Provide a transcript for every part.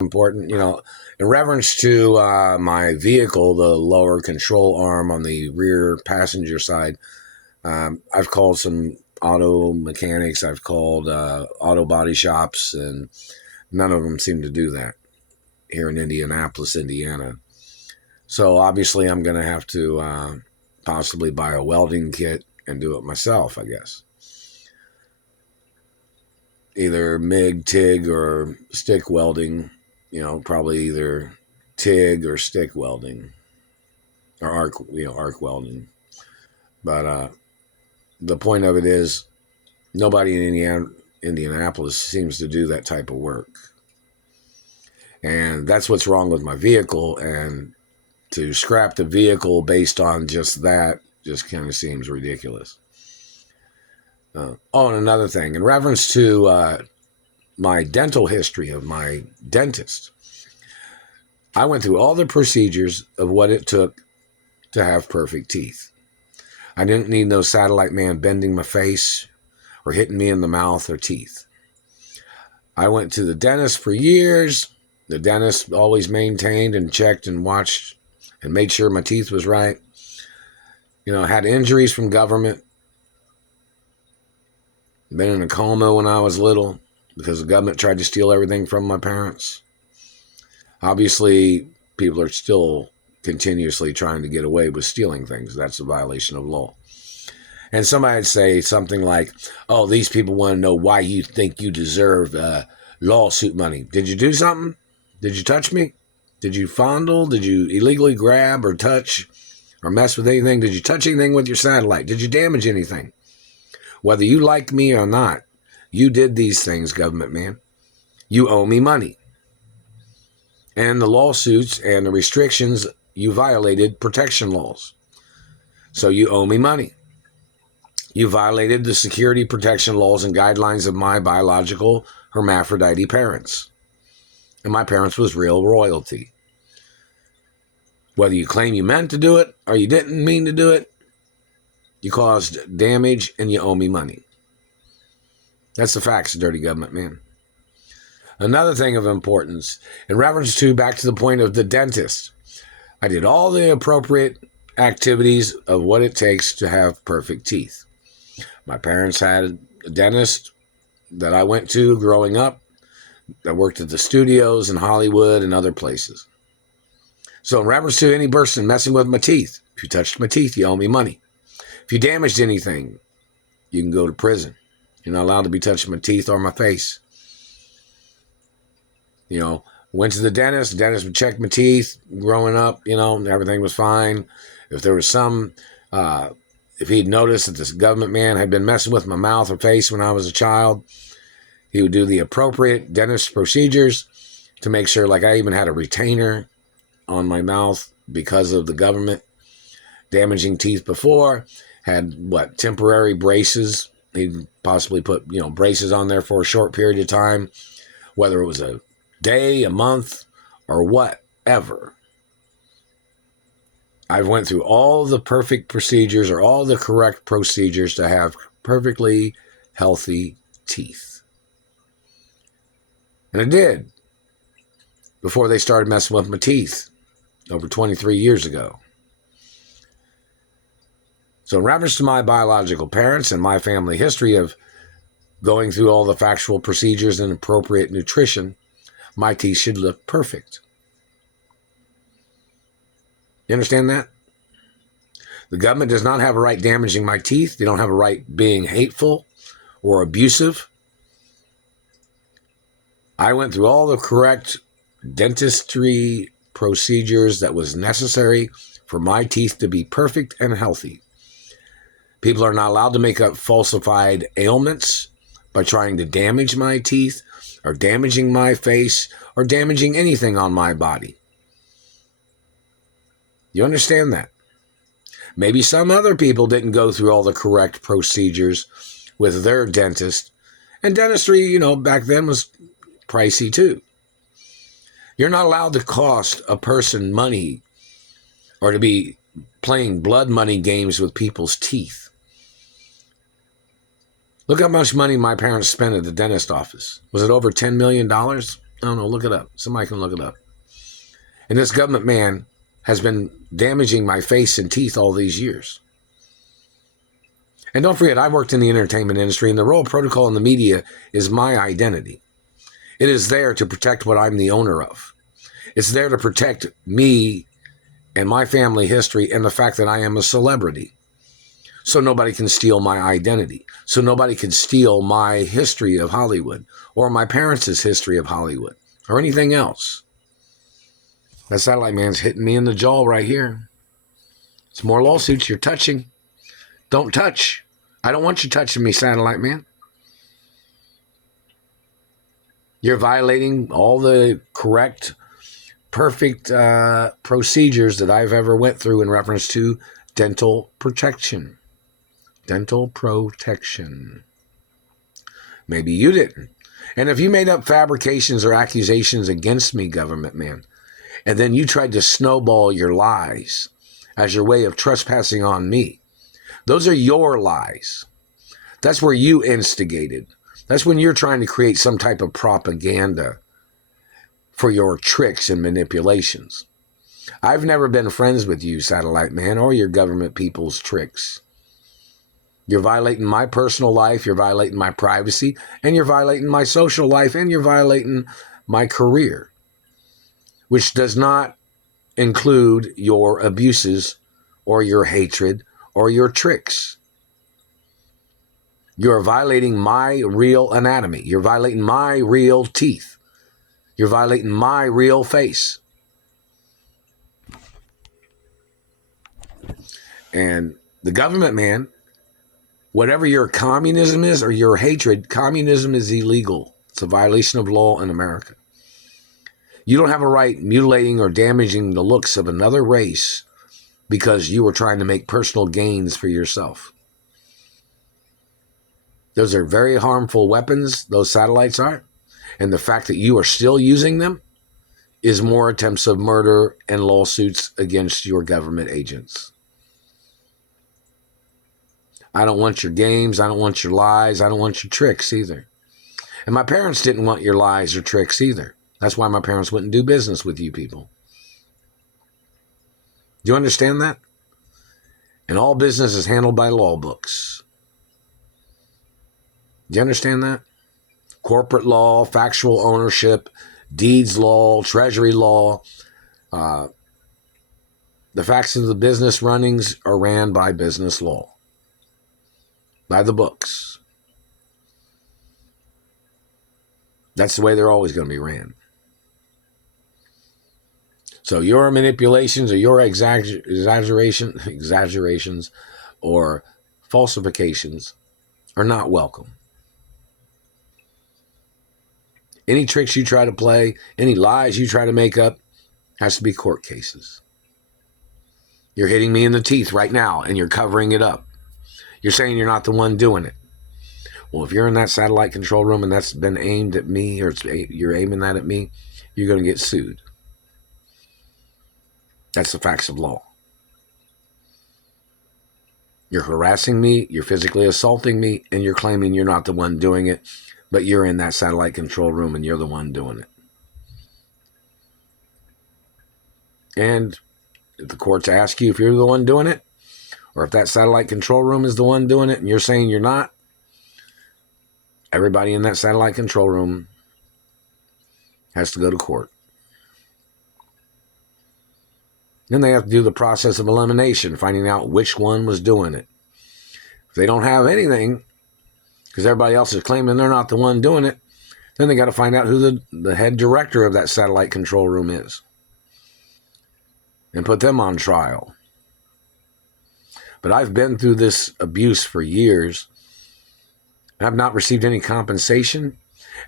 important, in reference to my vehicle, the lower control arm on the rear passenger side. I've called some auto mechanics, I've called auto body shops, and none of them seem to do that here in Indianapolis, Indiana. So obviously I'm going to have to possibly buy a welding kit and do it myself, I guess. Either MIG, TIG, or stick welding, probably either TIG or stick welding or arc welding. But the point of it is nobody in Indianapolis seems to do that type of work. And that's what's wrong with my vehicle. And to scrap the vehicle based on just that just kind of seems ridiculous. And another thing, in reference to my dental history of my dentist, I went through all the procedures of what it took to have perfect teeth. I didn't need no satellite man bending my face or hitting me in the mouth or teeth. I went to the dentist for years. The dentist always maintained and checked and watched and made sure my teeth was right. I had injuries from government. Been in a coma when I was little because the government tried to steal everything from my parents. Obviously, people are still continuously trying to get away with stealing things. That's a violation of law. And somebody would say something like, oh, these people want to know why you think you deserve lawsuit money. Did you do something? Did you touch me? Did you fondle? Did you illegally grab or touch or mess with anything? Did you touch anything with your satellite? Did you damage anything? Whether you like me or not, you did these things, government man. You owe me money. And the lawsuits and the restrictions, you violated protection laws. So you owe me money. You violated the security protection laws and guidelines of my biological hermaphrodite parents. And my parents was real royalty. Whether you claim you meant to do it or you didn't mean to do it, you caused damage and you owe me money. That's the facts, dirty government man. Another thing of importance, in reference to back to the point of the dentist, I did all the appropriate activities of what it takes to have perfect teeth. My parents had a dentist that I went to growing up that worked at the studios in Hollywood and other places. So in reference to any person messing with my teeth, if you touched my teeth, you owe me money. If you damaged anything, you can go to prison. You're not allowed to be touching my teeth or my face. Went to the dentist would check my teeth growing up, everything was fine. If there was if he'd noticed that this government man had been messing with my mouth or face when I was a child, he would do the appropriate dentist procedures to make sure, like I even had a retainer on my mouth because of the government damaging teeth before, had temporary braces. He'd possibly put, braces on there for a short period of time, whether it was a day, a month, or whatever. I went through all the perfect procedures or all the correct procedures to have perfectly healthy teeth. And I did before they started messing with my teeth over 23 years ago. So in reference to my biological parents and my family history of going through all the factual procedures and appropriate nutrition, my teeth should look perfect. You understand that? The government does not have a right damaging my teeth. They don't have a right being hateful or abusive. I went through all the correct dentistry procedures that was necessary for my teeth to be perfect and healthy. People are not allowed to make up falsified ailments by trying to damage my teeth or damaging my face or damaging anything on my body. You understand that? Maybe some other people didn't go through all the correct procedures with their dentist. And dentistry, back then was pricey too. You're not allowed to cost a person money or to be playing blood money games with people's teeth. Look how much money my parents spent at the dentist office. Was it over $10 million? I don't know. Look it up. Somebody can look it up. And this government man has been damaging my face and teeth all these years. And don't forget, I worked in the entertainment industry, and the role protocol in the media is my identity. It is there to protect what I'm the owner of. It's there to protect me and my family history and the fact that I am a celebrity. So nobody can steal my identity. So nobody can steal my history of Hollywood or my parents' history of Hollywood or anything else. That satellite man's hitting me in the jaw right here. It's more lawsuits. You're touching. Don't touch. I don't want you touching me, satellite man. You're violating all the correct, perfect procedures that I've ever went through in reference to dental protection. Dental protection. Maybe you didn't. And if you made up fabrications or accusations against me, government man, and then you tried to snowball your lies as your way of trespassing on me, those are your lies. That's where you instigated. That's when you're trying to create some type of propaganda for your tricks and manipulations. I've never been friends with you, satellite man, or your government people's tricks. You're violating my personal life, you're violating my privacy, and you're violating my social life, and you're violating my career, which does not include your abuses or your hatred or your tricks. You're violating my real anatomy. You're violating my real teeth. You're violating my real face. And the government man, whatever your communism is or your hatred, communism is illegal. It's a violation of law in America. You don't have a right mutilating or damaging the looks of another race because you were trying to make personal gains for yourself. Those are very harmful weapons, those satellites are. And the fact that you are still using them is more attempts of murder and lawsuits against your government agents. I don't want your games. I don't want your lies. I don't want your tricks either. And my parents didn't want your lies or tricks either. That's why my parents wouldn't do business with you people. Do you understand that? And all business is handled by law books. Do you understand that? Corporate law, factual ownership, deeds law, treasury law. The facts of the business runnings are ran by business law. By the books. That's the way they're always going to be ran. So your manipulations or your exaggerations or falsifications are not welcome. Any tricks you try to play, any lies you try to make up, has to be court cases. You're hitting me in the teeth right now and you're covering it up. You're saying you're not the one doing it. Well, if you're in that satellite control room and that's been aimed at me or you're aiming that at me, you're going to get sued. That's the facts of law. You're harassing me, you're physically assaulting me, and you're claiming you're not the one doing it, but you're in that satellite control room and you're the one doing it. And if the courts ask you if you're the one doing it, or if that satellite control room is the one doing it and you're saying you're not, everybody in that satellite control room has to go to court. Then they have to do the process of elimination, finding out which one was doing it. If they don't have anything, because everybody else is claiming they're not the one doing it, then they got to find out who the head director of that satellite control room is and put them on trial. But I've been through this abuse for years. I've not received any compensation.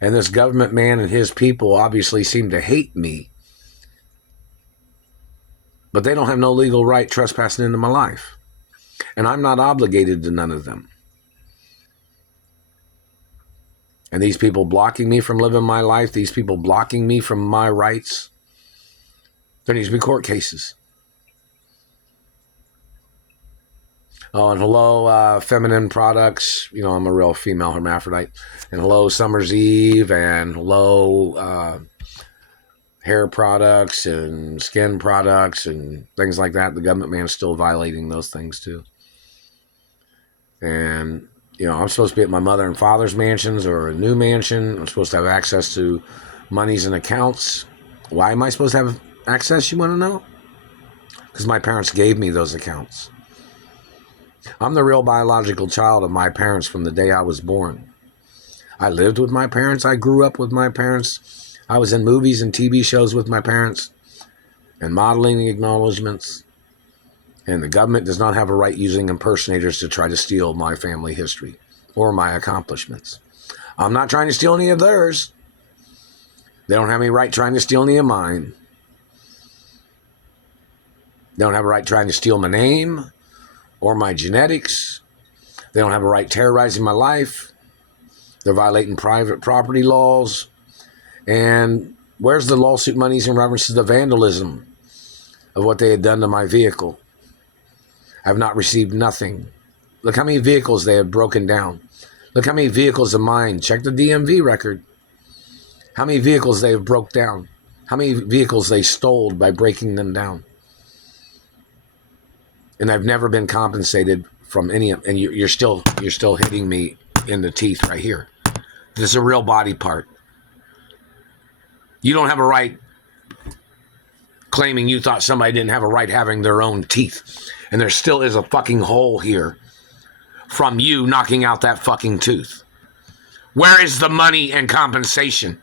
And this government man and his people obviously seem to hate me. But they don't have no legal right trespassing into my life. And I'm not obligated to none of them. And these people blocking me from living my life, these people blocking me from my rights, there needs to be court cases. Oh, and hello, Feminine Products. You know, I'm a real female hermaphrodite. And hello, Summer's Eve. And hello, hair products and skin products and things like that. The government man's still violating those things too. And, you know, I'm supposed to be at my mother and father's mansions or a new mansion. I'm supposed to have access to monies and accounts. Why am I supposed to have access, you want to know? Because my parents gave me those accounts. I'm the real biological child of my parents from the day I was born. I lived with my parents. I grew up with my parents. I was in movies and TV shows with my parents and modeling acknowledgments. And the government does not have a right using impersonators to try to steal my family history or my accomplishments. I'm not trying to steal any of theirs. They don't have any right trying to steal any of mine. They don't have a right trying to steal my name or my genetics. They don't have a right terrorizing my life. They're violating private property laws. And where's the lawsuit monies in reference to the vandalism of what they had done to my vehicle? I have not received nothing. Look how many vehicles they have broken down. Look how many vehicles of mine. Check the DMV record. How many vehicles they have broke down. How many vehicles they stole by breaking them down. And I've never been compensated from any of, and you're still hitting me in the teeth right here. This is a real body part. You don't have a right claiming you thought somebody didn't have a right having their own teeth. And there still is a fucking hole here from you knocking out that fucking tooth. Where is the money and compensation?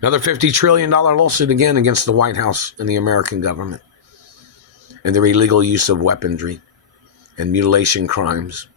Another $50 trillion lawsuit again against the White House and the American government and their illegal use of weaponry and mutilation crimes.